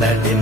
that in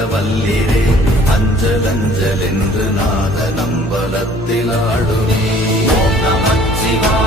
ஆட வல்லீரே அஞ்சல் அஞ்சல் என்று நாத நம்பலத்தில் ஆடுவே நமச்சிவா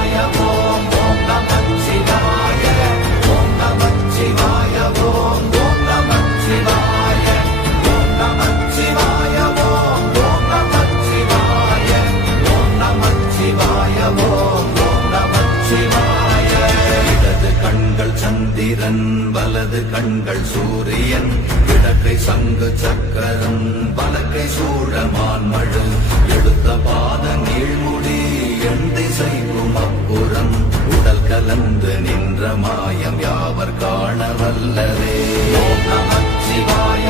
சந்திரன் வலது கண்கள் சூரியன் இடக்கை சங்கு சக்கரம் பலக்கை சூழமான் மழு. எழுத்த பாத நீழ்முடி எண் திசைவும் அப்புறம் உடல் கலந்து நின்ற மாயம் யாவர் காண வல்லரே? சிவாய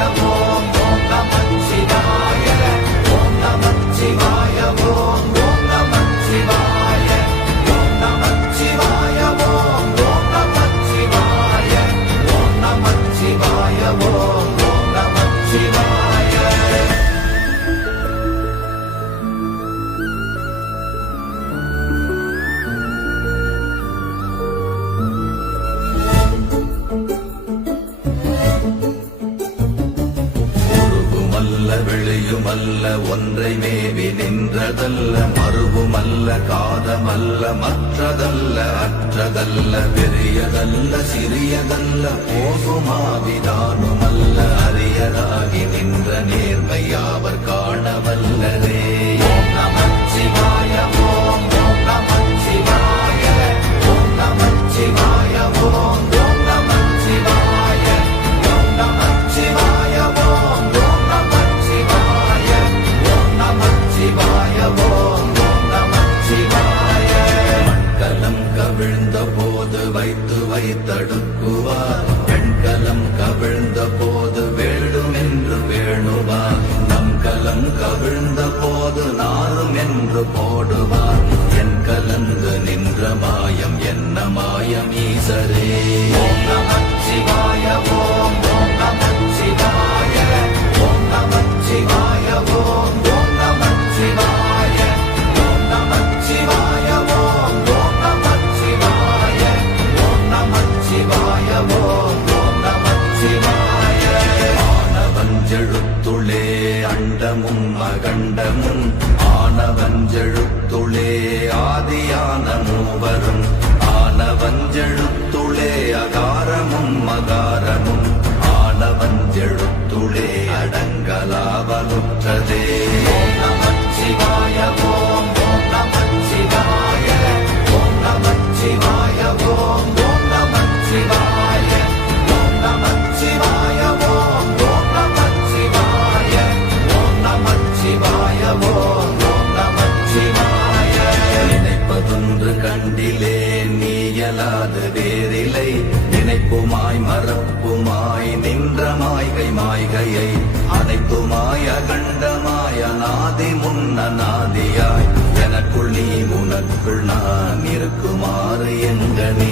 நின்றதல்ல மறுவுமல்ல காதமல்ல மற்றதல்ல அற்றதல்ல பெரியதல்ல சிறியதல்ல போகுமாவிதானுமல்ல அரியதாகி நின்ற நேர்மையாவர் காணவல்லரே நமச்சிவாய ஓம் நமச்சிவாய ஓம் நமச்சிவாய ஓம் வாழ்கையை அனைத்துமாய கண்டமாய நாதி முன்ன நாதியாய். எனக்குள் நீ உனக்குள் நான் இருக்குமாறு எங்க நீ?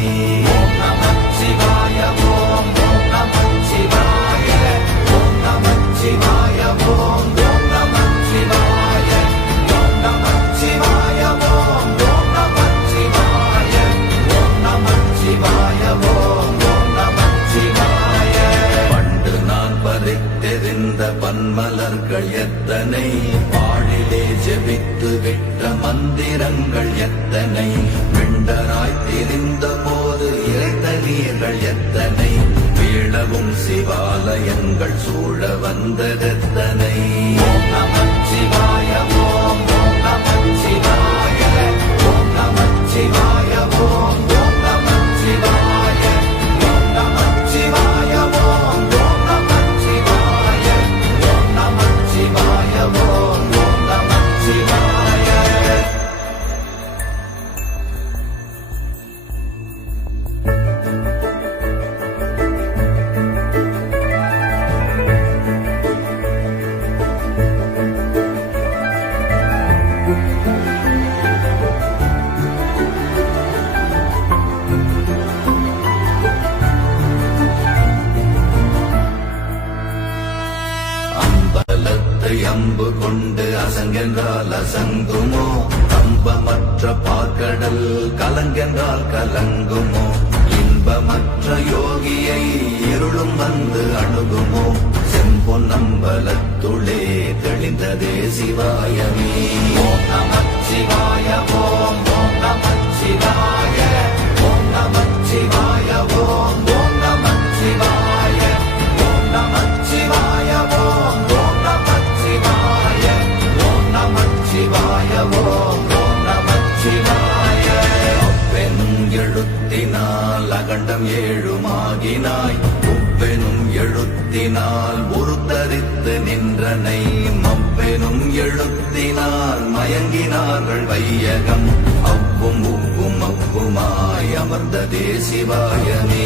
தினமும் சிவாலயங்கள் சூழ வந்ததெத்தனை நமச்சிவாயமும் கலங்குமோ? கம்பமற்ற பார்க்கடல் கலங்கென்றால் கலங்குமோ? இன்பமற்ற யோகியை இருளும் வந்து அணுகுமோ? செம்பொன்னம்பலத்துளே தெளிந்ததே சிவாயமே. ஓம் நம சிவாய ஓம் ஓம் நம சிவாய ஓம் நம சிவாய ஓம். வையகம் அவ்வும் உவ்வும் அவ்வுமாய் அமர்ந்ததே சிவாயமே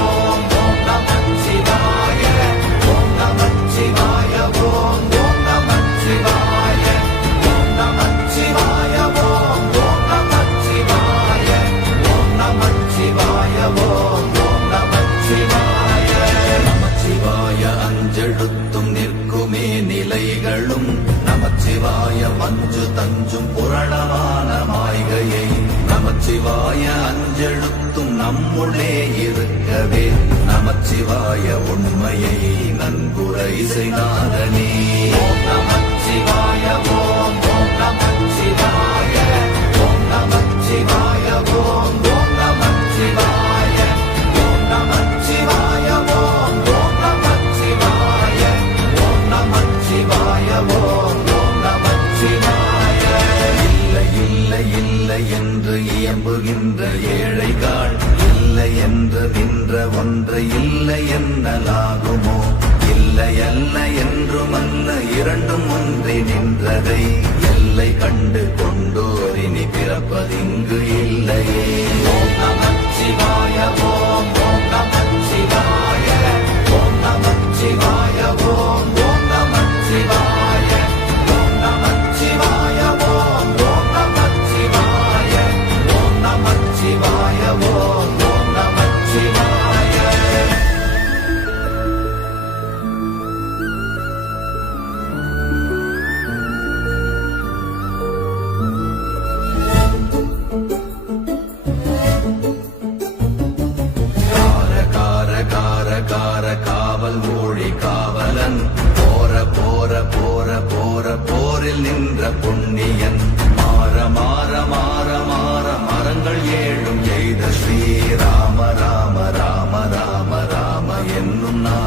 மஞ்சு தஞ்சும் புரளமான மாய்கையை நமச்சிவாய அஞ்செழுத்தும் நம்முள்ளே இருக்கவே. நமச்சிவாய உண்மையை நன்குரை செய்தாதனே நமச்சிவாய ஓம் நமச்சிவாய ஓம் நமச்சிவாய ஓம் என்னலாகுமோ? இல்லை அல்ல என்றும் அன்ன இரண்டும் ஒன்றி நின்றதை.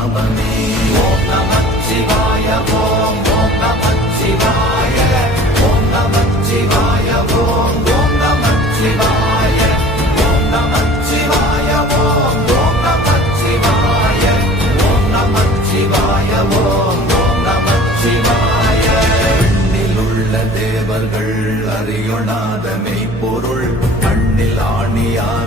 Albany.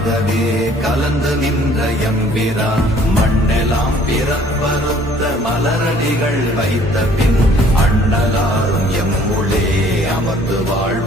மண்ணிலாகவே கலந்து நின்ற எம்பிரா மண்ணெலாம் பிறப்பறுத்த மலரடிகள் வைத்த பின் அண்ணலாரும் எம்முளே அமர்ந்து வாழ்வு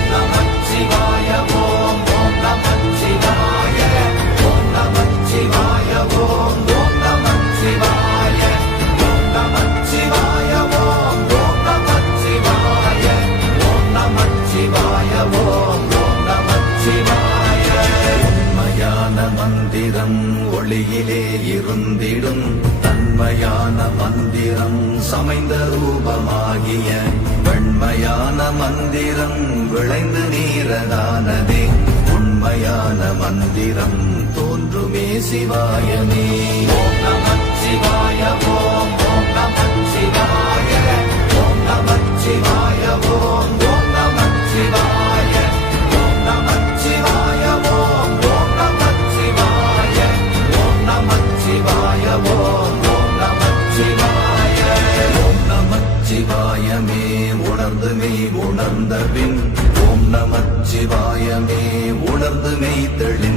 மந்திரம் விளைந்து நீரதானதே. உண்மையான மந்திரம் தோன்றுமே சிவாயமே ஓம் சிவாய ஓம் ஓம் நமச்சிவாய ஓம் நமச்சிவாய ஓம் ஓம் உணர்ந்து உணர்ந்த பின் ஓம் நமச்சிவாயமே உணர்ந்து மெய் தெளிந்த